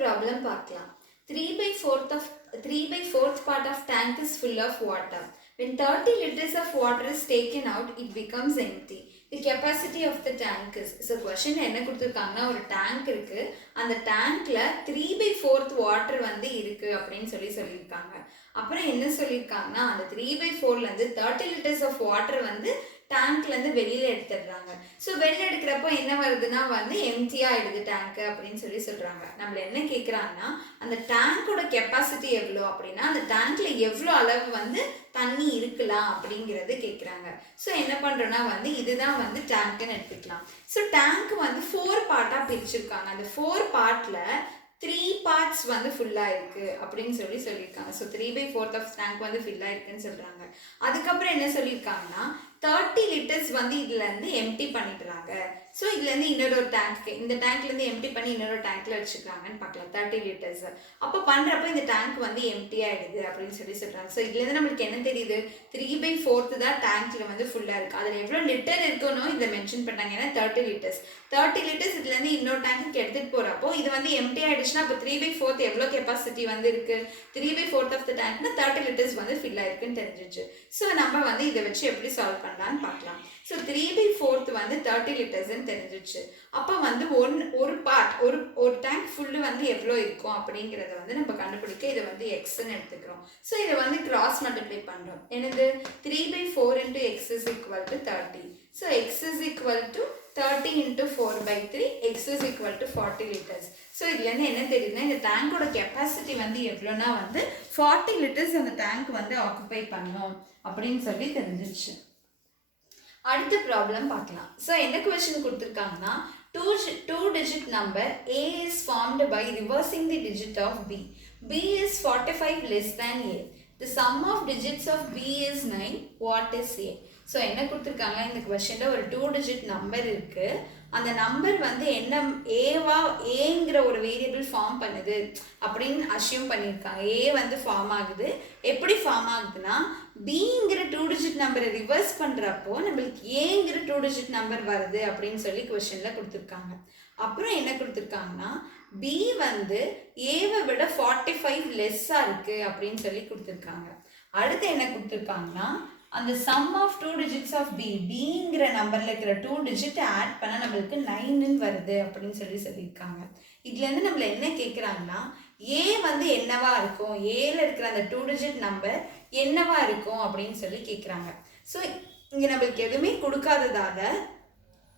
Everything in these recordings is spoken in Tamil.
problem பார்க்கலாம். 3/4 part of tank is full of water. When 30 liters of water is taken out, it becomes empty. The capacity of the tank is. So question என்ன கொடுத்துருக்காங்கன்னா ஒரு டேங்க் இருக்கு, அந்த டேங்க்ல 3/4 வாட்டர் வந்து இருக்கு அப்படின்னு சொல்லியிருக்காங்க. அப்புறம் என்ன சொல்லியிருக்காங்கன்னா அந்த 3/4லேருந்து 30 liters of water வந்து டேங்க்லேருந்து வெளியில் எடுத்துடுறாங்க. ஸோ வெளியில் எடுக்கிறப்போ என்ன வருதுன்னா வந்து எம்டியாக ஆகிடுது டேங்க்கு அப்படின்னு சொல்கிறாங்க. நம்மள என்ன கேட்குறாங்கன்னா அந்த டேங்க்கோட கெப்பாசிட்டி எவ்வளோ அப்படின்னா அந்த டேங்க்கில் எவ்வளோ அளவு வந்து தண்ணி இருக்கலாம் அப்படிங்கிறது கேட்குறாங்க. ஸோ என்ன பண்ணுறோன்னா வந்து இதுதான் வந்து டேங்க்குன்னு எடுத்துக்கலாம். ஸோ டேங்க் வந்து 4 பார்ட்டாக பிரிச்சுருக்காங்க. அந்த 4 பார்ட்டில் 3 parts வந்து ஃபுல்லாக இருக்குது அப்படின்னு சொல்லியிருக்காங்க. ஸோ 3/4 ஆஃப் டேங்க் வந்து ஃபில்லாக இருக்குன்னு சொல்கிறாங்க. அதுக்கப்புறம் என்ன சொல்லியிருக்காங்கன்னா 30 liters வந்து இதுலேருந்து எம்டி பண்ணிடுறாங்க. ஸோ இதுலேருந்து இன்னொரு டேங்க்கு, இந்த டேங்க்லேருந்து எம்டி பண்ணி இன்னொரு டேங்க்கில் வச்சுருக்காங்கன்னு பார்க்கலாம் 30 liters. அப்போ பண்ணுறப்ப இந்த டேங்க் வந்து எம்டி ஆகிடுது அப்படின்னு சொல்கிறாங்க. ஸோ இதுலேருந்து நம்மளுக்கு என்ன தெரியுது, 3/4 தான் டேங்க்கில் வந்து ஃபுல்லாக இருக்குது. அதில் எவ்வளோ லிட்டர் இருக்கணும் இதை மென்ஷன் பண்ணாங்க. ஏன்னா 30 liters இதுலேருந்து இன்னொரு டேங்க்கு எடுத்துகிட்டு போகிறப்போ இது வந்து எம்டி ஆகிடுச்சுன்னா அப்போ 3/4 எவ்வளோ கெப்பாசிட்டி வந்து இருக்குது, 3/4 ஆஃப் த டேங்க்னா 30 liters வந்து ஃபில் ஆகிருக்குன்னு தெரிஞ்சிச்சு. ஸோ நம்ம வந்து இதை வச்சு எப்படி சால்வ் பண்ணலான்னு பார்க்கலாம். ஸோ 3/4 வந்து 30 litersன்னு தெரிஞ்சிச்சு. அப்போ வந்து ஒரு டேங்க் ஃபுல்லு வந்து எவ்வளோ இருக்கும் அப்படிங்கிறத வந்து நம்ம கண்டுபிடிக்க இதை வந்து எக்ஸ்ன்னு எடுத்துக்கிறோம். ஸோ இதை வந்து கிராஸ் மல்டிப்ளை பண்ணுறோம். என்னது 3/4 into x is equal to 30. So x is equal to 30 into 4/3, x is equal to 40 liters. So இதுலேருந்து என்ன தெரியுதுன்னா இந்த டேங்கோட கெப்பாசிட்டி வந்து எவ்வளோனா வந்து 40 liters அந்த டேங்க் வந்து ஆக்குபை பண்ணும் அப்படின்னு தெரிஞ்சிச்சு. அடுத்த ப்ராப்ளம் பார்க்கலாம். ஸோ என்ன கொஸ்டின் கொடுத்துருக்காங்கன்னா two digit number a is formed by reversing the digit of b. b is 45 less than a. The sum of digits of b is 9. What is a? So என்ன கொடுத்துருக்காங்க, இந்த கொஸ்டினில் ஒரு 2 digit நம்பர் இருக்குது. அந்த நம்பர் வந்து என்ன ஏங்கிற ஒரு வேரியபிள் ஃபார்ம் பண்ணுது அப்படின்னு அஷ்யூம் பண்ணியிருக்காங்க. ஏ வந்து ஃபார்ம் ஆகுது. எப்படி ஃபார்ம் ஆகுதுன்னா பிங்கிற 2 digit நம்பரை ரிவர்ஸ் பண்ணுறப்போ நம்மளுக்கு ஏங்கிற 2 digit நம்பர் வருது அப்படின்னு கொஸ்டினில் கொடுத்துருக்காங்க. அப்புறம் என்ன கொடுத்துருக்காங்கன்னா பி வந்து ஏவை விட 45 லெஸ்ஸாக இருக்குது அப்படின்னு கொடுத்துருக்காங்க. அடுத்து என்ன கொடுத்துருக்காங்கன்னா அந்த சம் ஆஃப் 2 digits ஆஃப் பிங்கிற நம்பரில் இருக்கிற 2 digit ஆட் பண்ண நம்மளுக்கு 9ன்னு வருது அப்படின்னு சொல்லியிருக்காங்க. இதுலேருந்து நம்மள என்ன கேட்குறாங்கன்னா ஏ வந்து என்னவா இருக்கும், ஏல இருக்கிற அந்த 2 digit நம்பர் என்னவா இருக்கும் அப்படின்னு கேட்குறாங்க. ஸோ இங்கே நம்மளுக்கு எதுவுமே கொடுக்காததால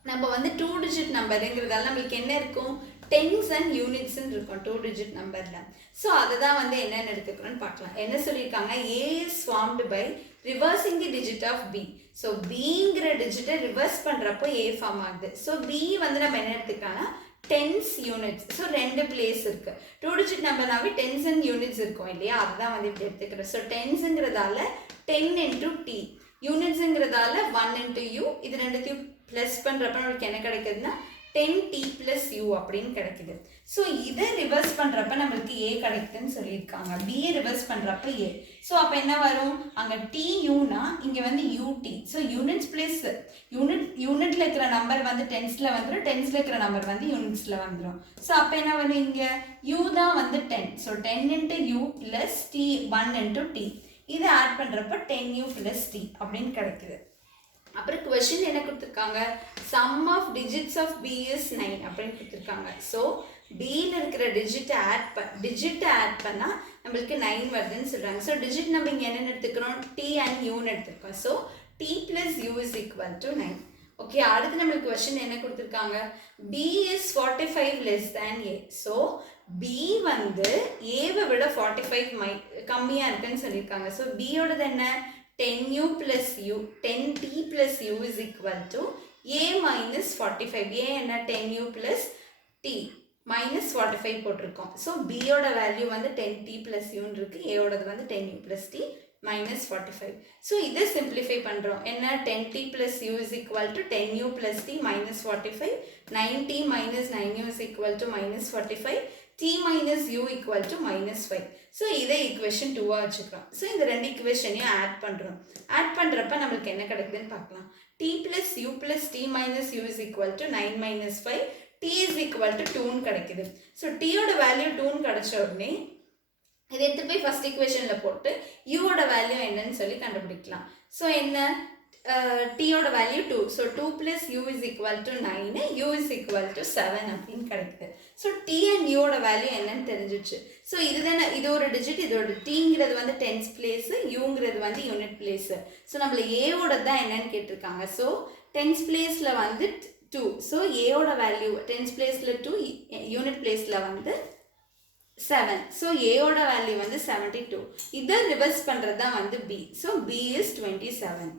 நம்ம வந்து 2 digit நம்பருங்கிறதால நம்மளுக்கு என்ன இருக்கும், டென்ஸ் அண்ட் யூனிட்ஸ்ன்னு இருக்கும் 2 digit நம்பரில். ஸோ அதை தான் வந்து என்னென்னு எடுத்துக்கிறோன்னு பார்க்கலாம். என்ன சொல்லியிருக்காங்க, A is formed by reversing the digit of B. So பிங்கிற டிஜிட்டை ரிவர்ஸ் பண்ணுறப்போ ஏ ஃபார்ம் ஆகுது. ஸோ பி வந்து நம்ம என்ன எடுத்துக்கலாம்னா டென்ஸ் யூனிட்ஸ். ஸோ 2 பிளேஸ் இருக்குது. 2 digit நம்பர்னாவே டென்ஸ் அண்ட் யூனிட்ஸ் இருக்கும் இல்லையா, அதுதான் வந்து இப்படி எடுத்துக்கிறோம். ஸோ டென்ஸுங்கிறதால 10 into t, யூனிட்ஸுங்கிறதால 1 into u. இது ரெண்டுத்தையும் ப்ளஸ் பண்ணுறப்ப நம்மளுக்கு என்ன கிடைக்குதுன்னா 10t plus u அப்படின்னு கிடைக்குது. ஸோ இதை ரிவர்ஸ் பண்ணுறப்ப நம்மளுக்கு ஏ கிடைக்குதுன்னு சொல்லியிருக்காங்க. பிஏ ரிவர்ஸ் பண்ணுறப்ப ஏ. ஸோ அப்போ என்ன வரும், அங்கே டியூனா இங்கே வந்து யூடி. ஸோ யூனிட்ஸ் பிளஸ் யூனிட்ல இருக்கிற நம்பர் வந்து டென்ஸில் வந்துடும், டென்ஸில் இருக்கிற நம்பர் வந்து யூனிட்ஸில் வந்துடும். ஸோ அப்போ என்ன வரும், இங்கே யூ தான் வந்து 10. So 10 into u plus t 1 into t. இதை ஆட் பண்ணுறப்ப 10u plus t அப்படின்னு கிடைக்குது. அப்புறம் கொஸ்டின் என்ன கொடுத்துருக்காங்க, sum of digits of P is 9 அப்படின்னு கொடுத்துருக்காங்க. ஸோ பியில் இருக்கிற டிஜிட்டை ஆட் பண்ணால் நம்மளுக்கு 9 வருதுன்னு சொல்கிறாங்க. ஸோ டிஜிட் நம்ம இங்கே என்னென்னு எடுத்துக்கிறோம், டி அண்ட் யூன்னு எடுத்துருக்கோம். So T plus u is equal to 9. Okay, அடுத்து நம்மளுக்கு கொஸ்டின் என்ன கொடுத்துருக்காங்க, b is 45 less than a. So b வந்து ஏவை விட 45 கம்மியாக இருக்குன்னு சொல்லியிருக்காங்க. ஸோ பியோடது என்ன, 10u plus u, 10t plus u is equal to a minus 45. a என்ன 10u plus t minus 45 போட்டிருக்கோம். ஸோ பியோட வேல்யூ வந்து 10t plus uன்னு இருக்குது, ஏவோடது வந்து 10u plus t minus 45. So இதை சிம்பிளிஃபை பண்ணுறோம். என்ன 10t plus u is equal to 10u plus t minus 45. 9t minus 9u is equal to minus 45. t minus u equal to minus 5. So இதை ஈக்குவேஷன் 2 வச்சுக்கிறோம். ஸோ இந்த ரெண்டு ஈக்குவேஷனையும் ஆட் பண்ணுறோம். ஆட் பண்ணுறப்ப நம்மளுக்கு என்ன கிடைக்குதுன்னு பார்க்கலாம். t plus u plus t minus u is equal to 9 minus 5. t is equal to 2 கிடைக்குது. ஸோ டீயோட வேல்யூ 2 கிடைச்ச உடனே இதை எடுத்து போய் ஃபர்ஸ்ட் ஈக்குவேஷனில் போட்டு யூவோட வேல்யூ என்னன்னு சொல்லி கண்டுபிடிக்கலாம். ஸோ என்ன டீயோட value 2. So 2 + u is equal to 9, u is equal to 7 அப்படின்னு கிடைக்குது. ஸோ டி அண்ட் யூவோட வேல்யூ என்னன்னு தெரிஞ்சிச்சு. ஸோ இதுதானே, இது ஒரு டிஜிட், இதோட டீங்கிறது வந்து டென்ஸ் பிளேஸு, யூங்கிறது வந்து யூனிட் பிளேஸு. ஸோ நம்மள ஏவோட தான் என்னன்னு கேட்டிருக்காங்க. ஸோ டென்ஸ் பிளேஸில் வந்து 2. ஸோ ஏவோட வேல்யூ டென்ஸ் பிளேஸில் 2, யூனிட் பிளேஸில் வந்து 7. ஸோ ஏவோட வேல்யூ வந்து 72. இதை ரிவர்ஸ் பண்ணுறது தான் வந்து பி. So B is 27.